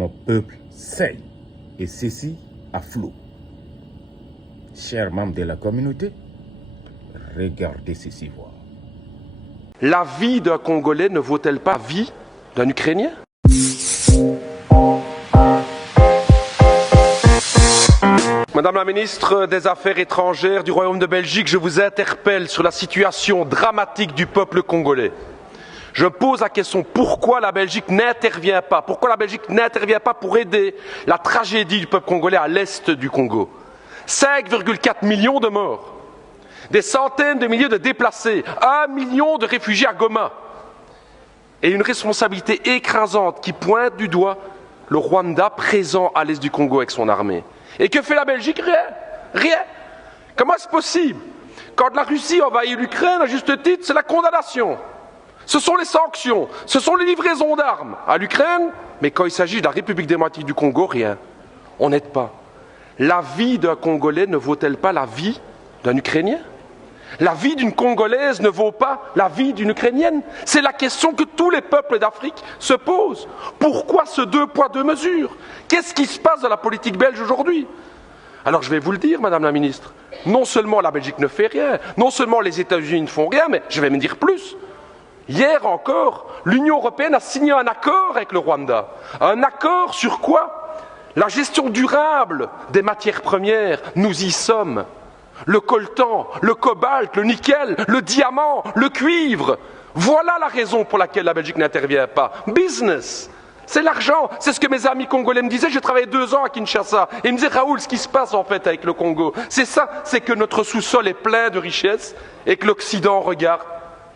Mon peuple saigne et ceci à flot. Chers membres de la communauté, regardez ceci voir. La vie d'un Congolais ne vaut-elle pas la vie d'un Ukrainien? Madame la ministre des Affaires étrangères du Royaume de Belgique, je vous interpelle sur la situation dramatique du peuple congolais. Je pose la question, pourquoi la Belgique n'intervient pas? Pourquoi la Belgique n'intervient pas pour aider la tragédie du peuple congolais à l'est du Congo? 5,4 millions de morts, des centaines de milliers de déplacés, 1 million de réfugiés à Goma, et une responsabilité écrasante qui pointe du doigt le Rwanda présent à l'est du Congo avec son armée. Et que fait la Belgique? Rien. Rien. Comment est-ce possible? Quand la Russie envahit l'Ukraine, à juste titre, c'est la condamnation. Ce sont les sanctions, ce sont les livraisons d'armes à l'Ukraine, mais quand il s'agit de la République démocratique du Congo, rien. On n'aide pas. La vie d'un Congolais ne vaut-elle pas la vie d'un Ukrainien? La vie d'une Congolaise ne vaut pas la vie d'une Ukrainienne? C'est la question que tous les peuples d'Afrique se posent. Pourquoi ce deux poids, deux mesures? Qu'est-ce qui se passe dans la politique belge aujourd'hui? Alors je vais vous le dire, Madame la Ministre, non seulement la Belgique ne fait rien, non seulement les États-Unis ne font rien, mais je vais me dire plus. Hier encore, l'Union européenne a signé un accord avec le Rwanda. Un accord sur quoi? La gestion durable des matières premières, nous y sommes. Le coltan, le cobalt, le nickel, le diamant, le cuivre. Voilà la raison pour laquelle la Belgique n'intervient pas. Business. C'est l'argent, c'est ce que mes amis congolais me disaient. J'ai travaillé 2 ans à Kinshasa et ils me disaient, Raoul, ce qui se passe en fait avec le Congo, c'est ça, c'est que notre sous-sol est plein de richesses et que l'Occident regarde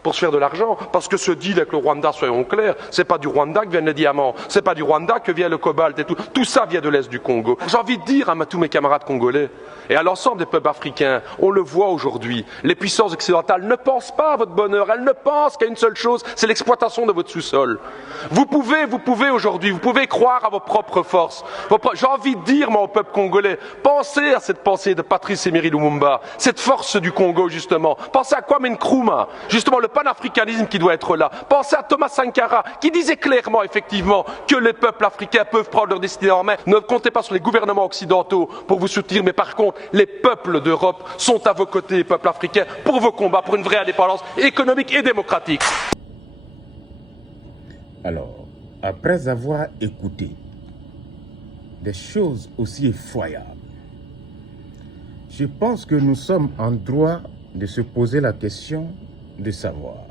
pour se faire de l'argent, parce que ce deal avec le Rwanda, soyons clairs, c'est pas du Rwanda que viennent les diamants, c'est pas du Rwanda que vient le cobalt et tout. Tout ça vient de l'Est du Congo. J'ai envie de dire à tous mes camarades congolais et à l'ensemble des peuples africains, on le voit aujourd'hui, les puissances occidentales ne pensent pas à votre bonheur, elles ne pensent qu'à une seule chose, c'est l'exploitation de votre sous-sol. Vous pouvez aujourd'hui, vous pouvez croire à vos propres forces. J'ai envie de dire, moi, au peuple congolais, pensez à cette pensée de Patrice Emery Lumumba, cette force du Congo, justement. Pensez à Kwame Nkrumah, justement, le panafricanisme qui doit être là. Pensez à Thomas Sankara, qui disait clairement, effectivement, que les peuples africains peuvent prendre leur destinée en main. Ne comptez pas sur les gouvernements occidentaux pour vous soutenir, mais par contre, les peuples d'Europe sont à vos côtés, les peuples africains, pour vos combats, pour une vraie indépendance économique et démocratique. Alors, après avoir écouté des choses aussi effroyables, je pense que nous sommes en droit de se poser la question de savoir,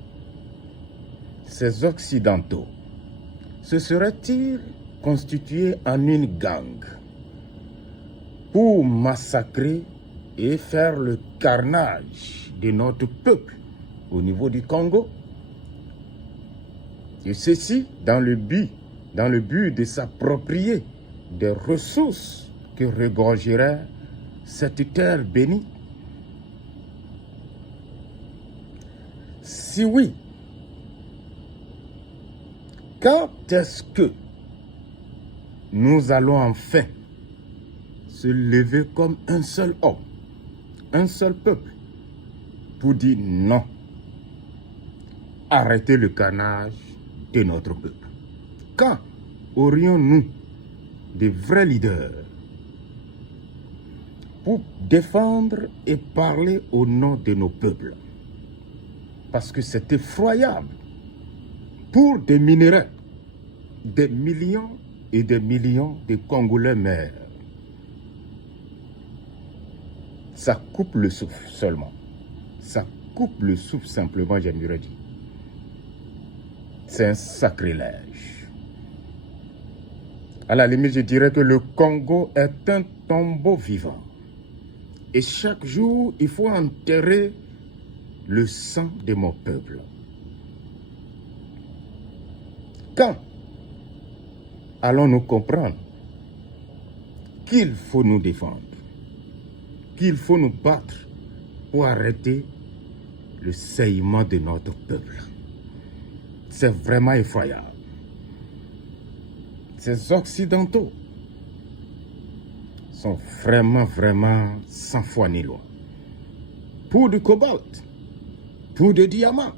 ces Occidentaux se seraient-ils constitués en une gang pour massacrer et faire le carnage de notre peuple au niveau du Congo? Et ceci dans le but de s'approprier des ressources que regorgerait cette terre bénie? Si oui, quand est-ce que nous allons enfin se lever comme un seul homme, un seul peuple, pour dire non, arrêtez le carnage de notre peuple? Quand aurions-nous de vrais leaders pour défendre et parler au nom de nos peuples? Parce que c'est effroyable. Pour des minéraux, des millions et des millions de Congolais meurent. Ça coupe le souffle seulement. Ça coupe le souffle simplement, j'aimerais dire. C'est un sacrilège. À la limite, je dirais que le Congo est un tombeau vivant. Et chaque jour, il faut enterrer le sang de mon peuple. Quand allons-nous comprendre qu'il faut nous défendre, qu'il faut nous battre pour arrêter le saignement de notre peuple? C'est vraiment effroyable. Ces Occidentaux sont vraiment sans foi ni loi. Pour du cobalt, pour des diamants,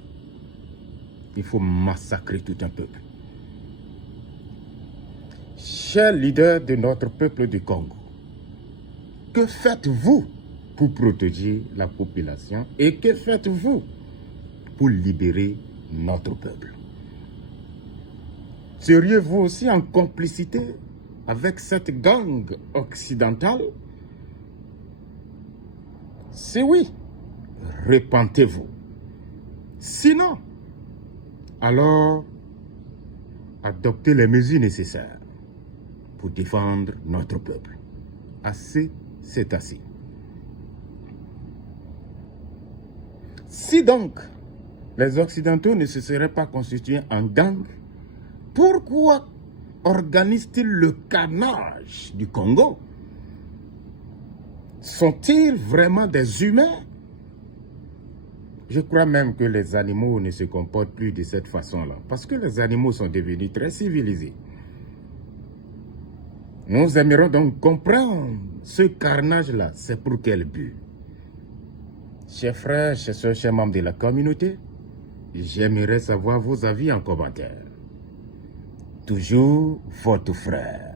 il faut massacrer tout un peuple. Chers leaders de notre peuple du Congo, que faites-vous pour protéger la population et que faites-vous pour libérer notre peuple? Seriez-vous aussi en complicité avec cette gang occidentale? Si oui, repentez-vous. Sinon, alors, adoptez les mesures nécessaires pour défendre notre peuple. Assez, c'est assez. Si donc les Occidentaux ne se seraient pas constitués en gang, pourquoi organisent-ils le carnage du Congo? Sont-ils vraiment des humains? Je crois même que les animaux ne se comportent plus de cette façon-là, parce que les animaux sont devenus très civilisés. Nous aimerons donc comprendre ce carnage-là, c'est pour quel but? Chers frères, chers soeurs, chers membres de la communauté, j'aimerais savoir vos avis en commentaire. Toujours votre frère.